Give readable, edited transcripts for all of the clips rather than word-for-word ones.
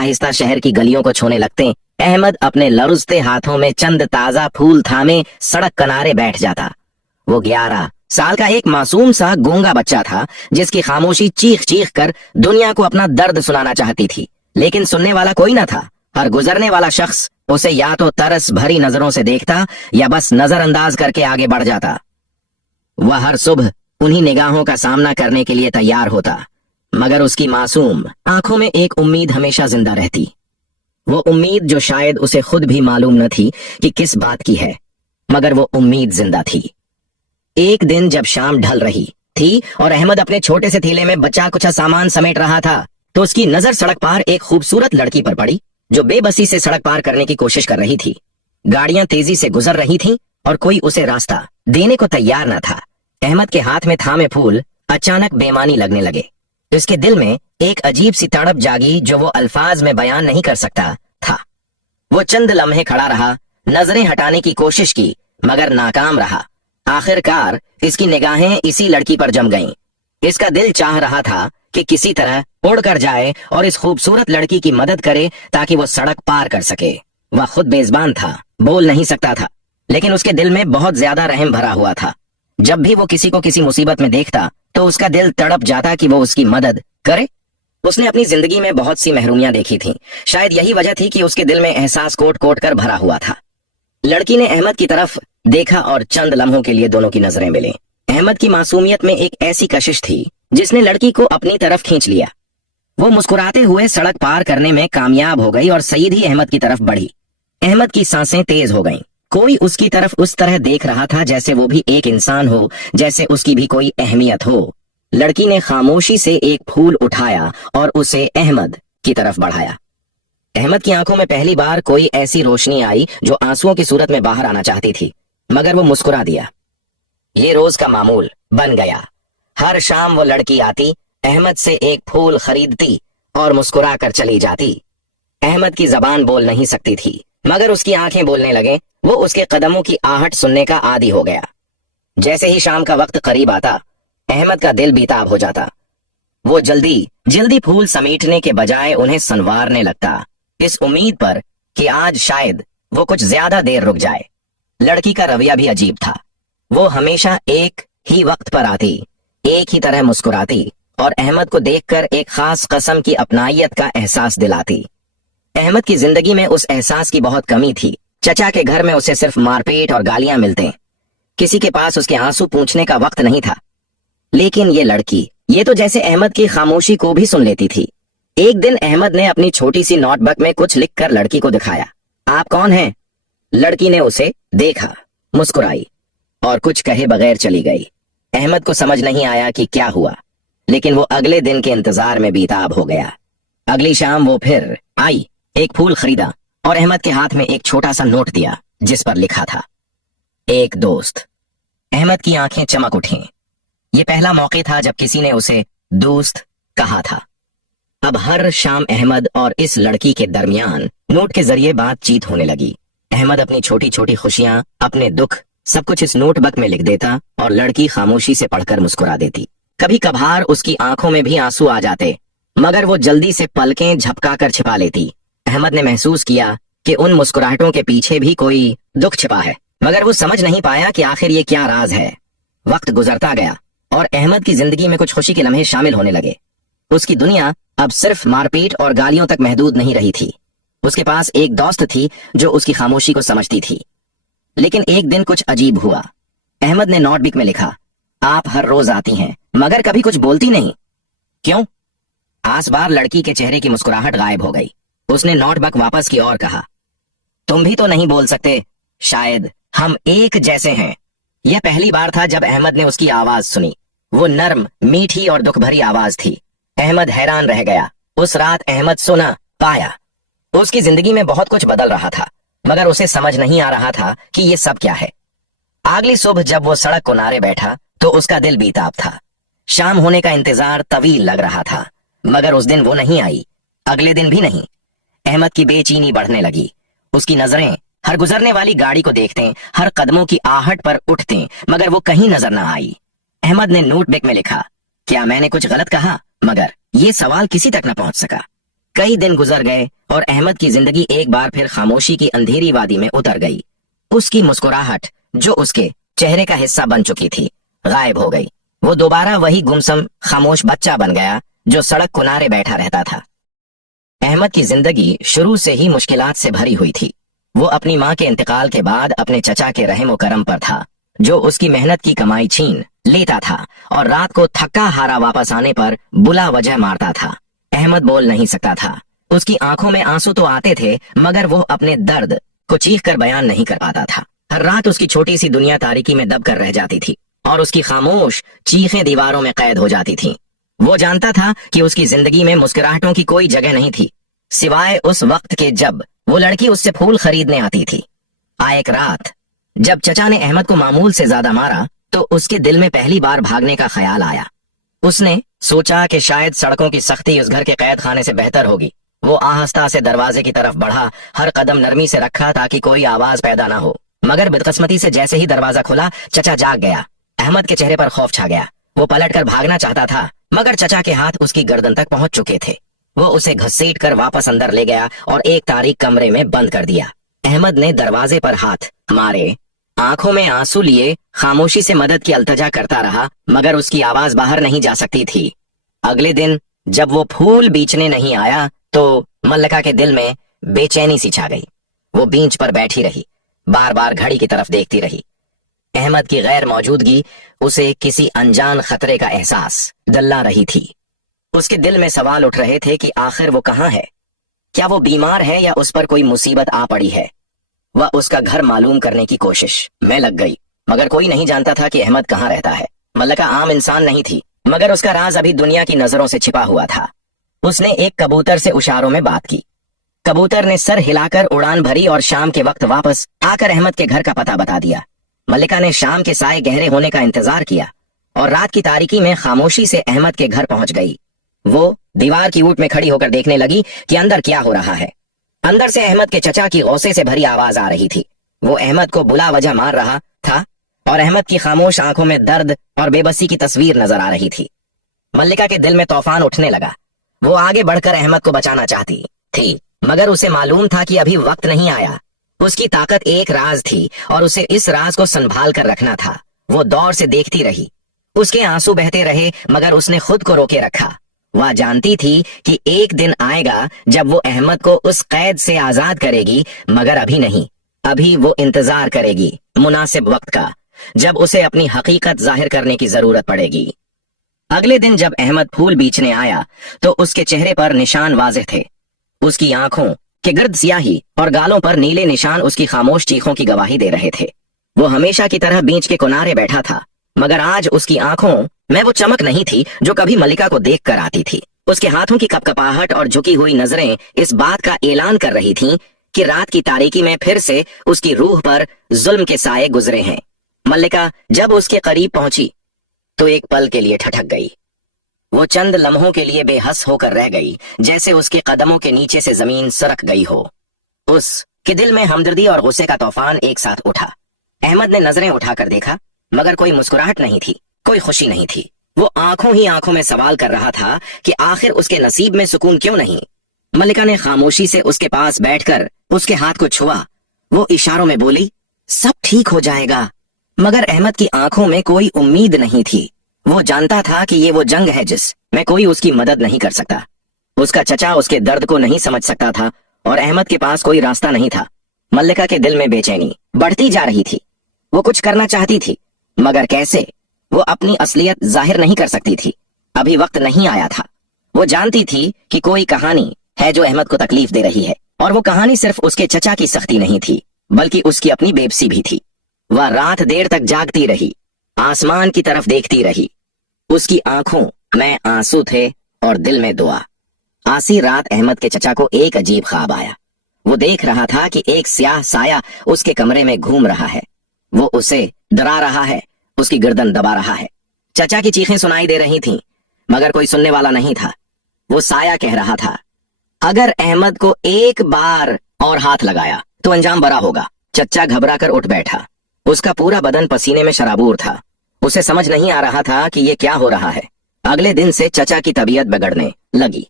आहिस्ता शहर की गलियों को छूने लगते, अहमद अपने लरुजते हाथों में चंद ताजा फूल थामे सड़क किनारे बैठ जाता। वो 11 साल का एक मासूम सा गूंगा बच्चा था, जिसकी खामोशी चीख चीख कर दुनिया को अपना दर्द सुनाना चाहती थी, लेकिन सुनने वाला कोई न था। हर गुजरने वाला शख्स उसे या तो तरस भरी नजरों से देखता या बस नजरअंदाज करके आगे बढ़ जाता। वह हर सुबह उन्हीं निगाहों का सामना करने के लिए तैयार होता, मगर उसकी मासूम आंखों में एक उम्मीद हमेशा जिंदा रहती। वो उम्मीद जो शायद उसे खुद भी मालूम न थी कि किस बात की है, मगर वो उम्मीद जिंदा थी। एक दिन जब शाम ढल रही थी और अहमद अपने छोटे से थैले में बचा कुचा सामान समेट रहा था, तो उसकी नजर सड़क पार एक खूबसूरत लड़की पर पड़ी, जो बेबसी से सड़क पार करने की कोशिश कर रही थी। गाड़ियां तेजी से गुजर रही थीं और कोई उसे रास्ता देने को तैयार न था। अहमद के हाथ में थामे फूल अचानक बेमानी लगने लगे। उसके दिल में एक अजीब सी तड़प जागी जो वो अल्फाज में बयान नहीं कर सकता था। वो चंद लम्हे खड़ा रहा, नजरें हटाने की कोशिश की, मगर नाकाम रहा। आखिरकार इसकी निगाहें इसी लड़की पर जम गईं। इसका दिल चाह रहा था कि किसी तरह उड़कर जाए और इस खूबसूरत लड़की की मदद करे ताकि वो सड़क पार कर सके। वह खुद बेज़बान था, बोल नहीं सकता था, लेकिन उसके दिल में बहुत ज्यादा रहम भरा हुआ था। जब भी वो किसी को किसी मुसीबत में देखता तो उसका दिल तड़प जाता कि वो उसकी मदद करे। उसने अपनी जिंदगी में बहुत सी महरूमियां देखी थीं। शायद यही वजह थी कि उसके दिल में एहसास कोट कोट कर भरा हुआ था। लड़की ने अहमद की तरफ देखा और चंद लम्हों के लिए दोनों की नजरें मिली। अहमद की मासूमियत में एक ऐसी कशिश थी जिसने लड़की को अपनी तरफ खींच लिया। वो मुस्कुराते हुए सड़क पार करने में कामयाब हो गई और सीधी अहमद की तरफ बढ़ी। अहमद की सांसें तेज हो गईं। कोई उसकी तरफ उस तरह देख रहा था जैसे वो भी एक इंसान हो, जैसे उसकी भी कोई अहमियत हो। लड़की ने खामोशी से एक फूल उठाया और उसे अहमद की तरफ बढ़ाया। अहमद की आंखों में पहली बार कोई ऐसी रोशनी आई जो आंसुओं की सूरत में बाहर आना चाहती थी, मगर वो मुस्कुरा दिया। ये रोज का मामूल बन गया। हर शाम वो लड़की आती, अहमद से एक फूल खरीदती और मुस्कुरा कर चली जाती। अहमद की जबान बोल नहीं सकती थी, मगर उसकी आंखें बोलने लगे। वो उसके कदमों की आहट सुनने का आदी हो गया। जैसे ही शाम का वक्त करीब आता, अहमद का दिल बेताब हो जाता। वो जल्दी जल्दी फूल समेटने के बजाय उन्हें संवारने लगता, इस उम्मीद पर कि आज शायद वो कुछ ज्यादा देर रुक जाए। लड़की का रवैया भी अजीब था। वो हमेशा एक ही वक्त पर आती, एक ही तरह मुस्कुराती और अहमद को देखकर एक खास कसम की अपनाइयत का एहसास दिलाती। अहमद की जिंदगी में उस एहसास की बहुत कमी थी। चचा के घर में उसे सिर्फ मारपीट और गालियां मिलते, किसी के पास उसके आंसू पूंछने का वक्त नहीं था। लेकिन ये लड़की, ये तो जैसे अहमद की खामोशी को भी सुन लेती थी। एक दिन अहमद ने अपनी छोटी सी नोटबुक में कुछ लिखकर लड़की को दिखाया। आप कौन हैं? लड़की ने उसे देखा, मुस्कुराई और कुछ कहे बगैर चली गई। अहमद को समझ नहीं आया कि क्या हुआ, लेकिन वो अगले दिन के इंतजार में बेताब हो गया। अगली शाम वो फिर आई, एक फूल खरीदा और अहमद के हाथ में एक छोटा सा नोट दिया जिस पर लिखा था, एक दोस्त। अहमद की आंखें चमक उठीं। ये पहला मौका था जब किसी ने उसे दोस्त कहा था। अब हर शाम अहमद और इस लड़की के दरमियान नोट के जरिए बातचीत होने लगी। अहमद अपनी छोटी छोटी खुशियां, अपने दुख, सब कुछ इस नोटबुक में लिख देता और लड़की खामोशी से पढ़कर मुस्कुरा देती। कभी कभार उसकी आंखों में भी आंसू आ जाते, मगर वो जल्दी से पलकें झपकाकर छिपा लेती। अहमद ने महसूस किया कि उन मुस्कुराहटों के पीछे भी कोई दुख छिपा है, मगर वो समझ नहीं पाया कि आखिर ये क्या राज है। वक्त गुजरता गया और अहमद की जिंदगी में कुछ खुशी के लम्हे शामिल होने लगे। उसकी दुनिया अब सिर्फ मारपीट और गालियों तक महदूद नहीं रही थी। उसके पास एक दोस्त थी जो उसकी खामोशी को समझती थी। लेकिन एक दिन कुछ अजीब हुआ। अहमद ने नोटबुक में लिखा, आप हर रोज आती हैं मगर कभी कुछ बोलती नहीं, क्यों? आस बार लड़की के चेहरे की मुस्कुराहट गायब हो गई। उसने नोटबुक वापस की और कहा, तुम भी तो नहीं बोल सकते, शायद हम एक जैसे हैं। यह पहली बार था जब अहमद ने उसकी आवाज सुनी। वो नर्म, मीठी और दुख भरी आवाज थी। अहमद हैरान रह गया। उस रात अहमद सुना पाया। उसकी जिंदगी में बहुत कुछ बदल रहा था, मगर उसे समझ नहीं आ रहा था कि ये सब क्या है। अगली सुबह जब वो सड़क किनारे बैठा तो उसका दिल बेताब था। शाम होने का इंतजार तवील लग रहा था, मगर उस दिन वो नहीं आई, अगले दिन भी नहीं। अहमद की बेचैनी बढ़ने लगी। उसकी नजरें हर गुजरने वाली गाड़ी को देखते, हर कदमों की आहट पर उठते, मगर वो कहीं नजर न आई। अहमद ने नोटबुक में लिखा, क्या मैंने कुछ गलत कहा? मगर ये सवाल किसी तक न पहुंच सका। कई दिन गुजर गए और अहमद की जिंदगी एक बार फिर खामोशी की अंधेरी वादी में उतर गई। उसकी मुस्कुराहट जो उसके चेहरे का हिस्सा बन चुकी थी गायब हो गई। वो दोबारा वही गुमसम खामोश बच्चा बन गया जो सड़क किनारे बैठा रहता था। अहमद की जिंदगी शुरू से ही मुश्किलात से भरी हुई थी। वो अपनी माँ के इंतकाल के बाद अपने चचा के रहम करम पर था, जो उसकी मेहनत की कमाई छीन लेता था और रात को थका हारा वापस आने पर बुला वजह मारता था। अहमद बोल नहीं सकता था। उसकी आंखों में आंसू तो आते थे, मगर वो अपने दर्द को चीख कर बयान नहीं कर पाता था। हर रात उसकी छोटी सी दुनिया तारीकी में दब कर रह जाती थी और उसकी खामोश चीखें दीवारों में कैद हो जाती थीं। वो जानता था कि उसकी जिंदगी में मुस्कुराहटों की कोई जगह नहीं थी, सिवाय उस वक्त के जब वो लड़की उससे फूल खरीदने आती थी। एक रात जब चचा ने अहमद को मामूल से ज्यादा मारा तो उसके दिल में पहली बार भागने का ख्याल आया। उसने सोचा कि शायद सड़कों की सख्ती उस घर के कैद खाने से बेहतर होगी। वो आहिस्ता से दरवाजे की तरफ बढ़ा, हर कदम नरमी से रखा ताकि कोई आवाज पैदा ना हो। मगर बदकिस्मती से जैसे ही दरवाजा खुला, चचा जाग गया। अहमद के चेहरे पर खौफ छा गया। वो पलटकर भागना चाहता था, मगर चचा के हाथ उसकी गर्दन तक पहुंच चुके थे। वो उसे घसीट कर वापस अंदर ले गया और एक तारीक कमरे में बंद कर दिया। अहमद ने दरवाजे पर हाथ मारे, आंखों में आंसू लिए खामोशी से मदद की अल्तजा करता रहा, मगर उसकी आवाज बाहर नहीं जा सकती थी। अगले दिन जब वो फूल बेचने नहीं आया तो मल्लिका के दिल में बेचैनी सी छा गई। वो बेंच पर बैठी रही, बार बार घड़ी की तरफ देखती रही। अहमद की गैर मौजूदगी उसे किसी अनजान खतरे का एहसास दिला रही थी। उसके दिल में सवाल उठ रहे थे कि आखिर वो कहाँ है। क्या वो बीमार है या उस पर कोई मुसीबत आ पड़ी है। वह उसका घर मालूम करने की कोशिश में लग गई, मगर कोई नहीं जानता था कि अहमद कहाँ रहता है। मल्लिका आम इंसान नहीं थी, मगर उसका राज अभी दुनिया की नजरों से छिपा हुआ था। उसने एक कबूतर से इशारों में बात की। कबूतर ने सर हिलाकर उड़ान भरी और शाम के वक्त वापस आकर अहमद के घर का पता बता दिया। मल्लिका ने शाम के साए गहरे होने का इंतजार किया और रात की तारीकी में खामोशी से अहमद के घर पहुंच गई। वो दीवार की ऊट में खड़ी होकर देखने लगी कि अंदर क्या हो रहा है। अंदर से अहमद के चचा की गौसे से भरी आवाज आ रही थी। वो अहमद को बुला वजह मार रहा था और अहमद की खामोश आंखों में दर्द और बेबसी की तस्वीर नजर आ रही थी। मल्लिका के दिल में तूफान उठने लगा। वो आगे बढ़कर अहमद को बचाना चाहती थी, मगर उसे मालूम था कि अभी वक्त नहीं आया। उसकी ताकत एक राज थी और उसे इस राज को संभाल कर रखना था। वो दौर से देखती रही, उसके आंसू बहते रहे, मगर उसने खुद को रोके रखा। वह जानती थी कि एक दिन आएगा जब वो अहमद को उस कैद से आजाद करेगी, मगर अभी नहीं। अभी वो इंतजार करेगी मुनासिब वक्त का, जब उसे अपनी हकीकत जाहिर करने की जरूरत पड़ेगी। अगले दिन जब अहमद फूल बेचने आया तो उसके चेहरे पर निशान वाज़ेह थे। उसकी आंखों के गिर्द सियाही और गालों पर नीले निशान उसकी खामोश चीखों की गवाही दे रहे थे। वो हमेशा की तरह बीच के किनारे बैठा था, मगर आज उसकी आंखों में वो चमक नहीं थी जो कभी मल्लिका को देख कर आती थी। उसके हाथों की कपकपाहट और झुकी हुई नजरें इस बात का ऐलान कर रही थीं कि रात की तारीकी में फिर से उसकी रूह पर जुल्म के साए गुजरे हैं। मल्लिका जब उसके करीब पहुंची तो एक पल के लिए ठठक गई। वो चंद लम्हों के लिए बेहस होकर रह गई, जैसे उसके कदमों के नीचे से जमीन सरक गई हो। उसके दिल में हमदर्दी और गुस्से का तूफान एक साथ उठा। अहमद ने नजरें उठाकर देखा, मगर कोई मुस्कुराहट नहीं थी, कोई खुशी नहीं थी। वो आंखों ही आंखों में सवाल कर रहा था कि आखिर उसके नसीब में सुकून क्यों नहीं। मल्लिका ने खामोशी से उसके पास बैठकर उसके हाथ को छुआ। वो इशारों में बोली, सब ठीक हो जाएगा। मगर अहमद की आंखों में कोई उम्मीद नहीं थी। वो जानता था कि ये वो जंग है जिस में कोई उसकी मदद नहीं कर सकता। उसका चचा उसके दर्द को नहीं समझ सकता था और अहमद के पास कोई रास्ता नहीं था। मल्लिका के दिल में बेचैनी बढ़ती जा रही थी। वो कुछ करना चाहती थी, मगर कैसे? वो अपनी असलियत जाहिर नहीं कर सकती थी। अभी वक्त नहीं आया था। वो जानती थी कि कोई कहानी है जो अहमद को तकलीफ दे रही है, और वो कहानी सिर्फ उसके चचा की सख्ती नहीं थी, बल्कि उसकी अपनी बेबसी भी थी। वह रात देर तक जागती रही, आसमान की तरफ देखती रही। उसकी आंखों में आंसू थे और दिल में दुआ। आसी रात अहमद के चचा को एक अजीब ख्वाब आया। वो देख रहा था कि एक स्याह साया उसके कमरे में घूम रहा है। वो उसे डरा रहा है, उसकी गर्दन दबा रहा है। चचा की चीखें सुनाई दे रही थीं, मगर कोई सुनने वाला नहीं था। वो साया कह रहा था, अगर अहमद को एक बार और हाथ लगाया तो अंजाम बड़ा होगा। चचा घबरा कर उठ बैठा। उसका पूरा बदन पसीने में शराबूर था। उसे समझ नहीं आ रहा था कि ये क्या हो रहा है। अगले दिन से चचा की तबीयत बिगड़ने लगी।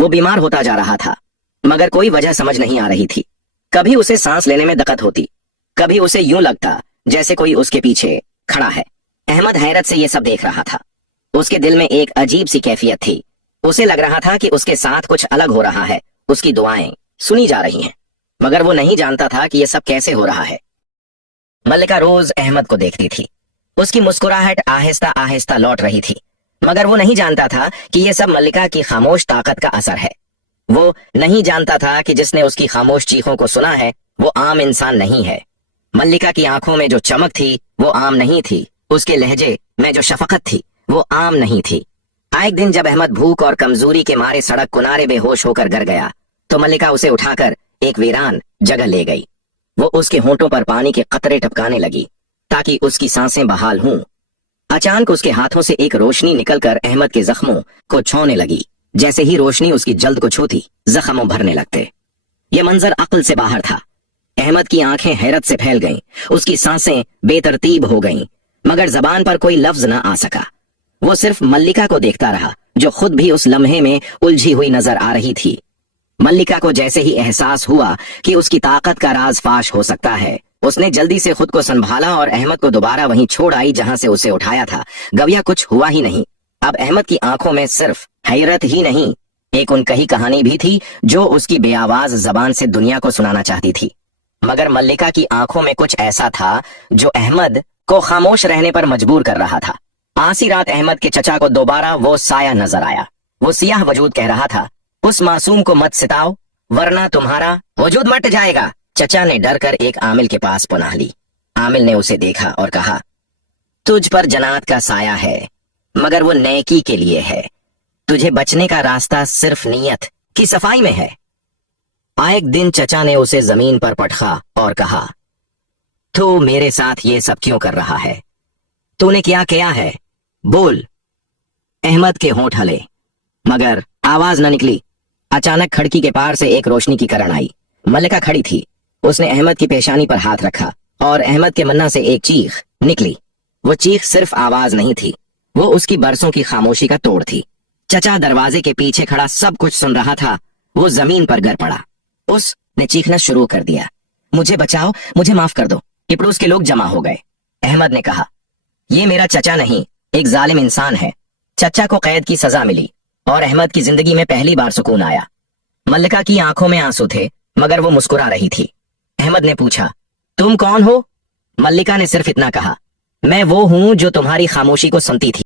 वो बीमार होता जा रहा था, मगर कोई वजह समझ नहीं आ रही थी। कभी उसे सांस लेने में दिक्कत होती, कभी उसे यूं लगता जैसे कोई उसके पीछे खड़ा है। अहमद हैरत से ये सब देख रहा था। उसके दिल में एक अजीब सी कैफियत थी। उसे लग रहा था कि उसके साथ कुछ अलग हो रहा है, उसकी दुआएं सुनी जा रही हैं, मगर वो नहीं जानता था कि ये सब कैसे हो रहा है। मल्लिका रोज अहमद को देखती थी। उसकी मुस्कुराहट आहिस्ता आहिस्ता लौट रही थी, मगर वो नहीं जानता था कि ये सब मल्लिका की खामोश ताकत का असर है। वो नहीं जानता था कि जिसने उसकी खामोश चीखों को सुना है वो आम इंसान नहीं है। मल्लिका की आंखों में जो चमक थी वो आम नहीं थी, उसके लहजे में जो शफकत थी वो आम नहीं थी। एक दिन जब अहमद भूख और कमजोरी के मारे सड़क किनारे बेहोश होकर गिर गया तो मल्लिका उसे उठाकर एक वीरान जगह ले गई। वो उसके होंठों पर पानी के कतरे टपकाने लगी ताकि उसकी सांसें बहाल हों। अचानक उसके हाथों से एक रोशनी निकलकर अहमद के जख्मों को छूने लगी। जैसे ही रोशनी उसकी जल्द को छूती, जख्म भरने लगते। ये मंजर अक्ल से बाहर था। अहमद की आंखें हैरत से फैल गईं, उसकी सांसें बेतरतीब हो गईं, मगर जबान पर कोई लफ्ज न आ सका। वो सिर्फ मल्लिका को देखता रहा, जो खुद भी उस लम्हे में उलझी हुई नजर आ रही थी। मल्लिका को जैसे ही एहसास हुआ कि उसकी ताकत का राज फाश हो सकता है, उसने जल्दी से खुद को संभाला और अहमद को दोबारा वहीं छोड़ आई जहां से उसे उठाया था। गविया कुछ हुआ ही नहीं। अब अहमद की आंखों में सिर्फ हैरत ही नहीं, एक उनकही कहानी भी थी जो उसकी बेआवाज जबान से दुनिया को सुनाना चाहती थी। मगर मल्लिका की आंखों में कुछ ऐसा था जो अहमद को खामोश रहने पर मजबूर कर रहा था। आसी रात अहमद के चचा को दोबारा वो साया नजर आया। वो सियाह वजूद कह रहा था, उस मासूम को मत सिताओ वरना तुम्हारा वजूद मट जाएगा। चचा ने डर कर एक आमिल के पास पनाह ली। आमिल ने उसे देखा और कहा, तुझ पर जन्नत का साया है, मगर वो नेकी के लिए है। तुझे बचने का रास्ता सिर्फ नियत की सफाई में है। एक दिन चचा ने उसे जमीन पर पटखा और कहा, तू मेरे साथ ये सब क्यों कर रहा है? तूने क्या किया है? बोल। अहमद के होंठ हले, मगर आवाज न निकली। अचानक खिड़की के पार से एक रोशनी की किरण आई। मल्लिका खड़ी थी। उसने अहमद की पेशानी पर हाथ रखा और अहमद के मन्ना से एक चीख निकली। वो चीख सिर्फ आवाज नहीं थी, वो उसकी बरसों की खामोशी का तोड़ थी। चचा दरवाजे के पीछे खड़ा सब कुछ सुन रहा था। वो जमीन पर गिर पड़ा। उसने चीखना शुरू कर दिया, मुझे बचाओ, मुझे माफ कर दो। पड़ोस के लोग जमा हो गए। अहमद ने कहा, ये मेरा चचा नहीं, एक जालिम इंसान है। चचा को कैद की सजा मिली और अहमद की जिंदगी में पहली बार सुकून आया। मल्लिका की आंखों में आंसू थे, मगर वो मुस्कुरा रही थी। अहमद ने पूछा, तुम कौन हो? मल्लिका ने सिर्फ इतना कहा, मैं वो हूं जो तुम्हारी खामोशी को सुनती थी।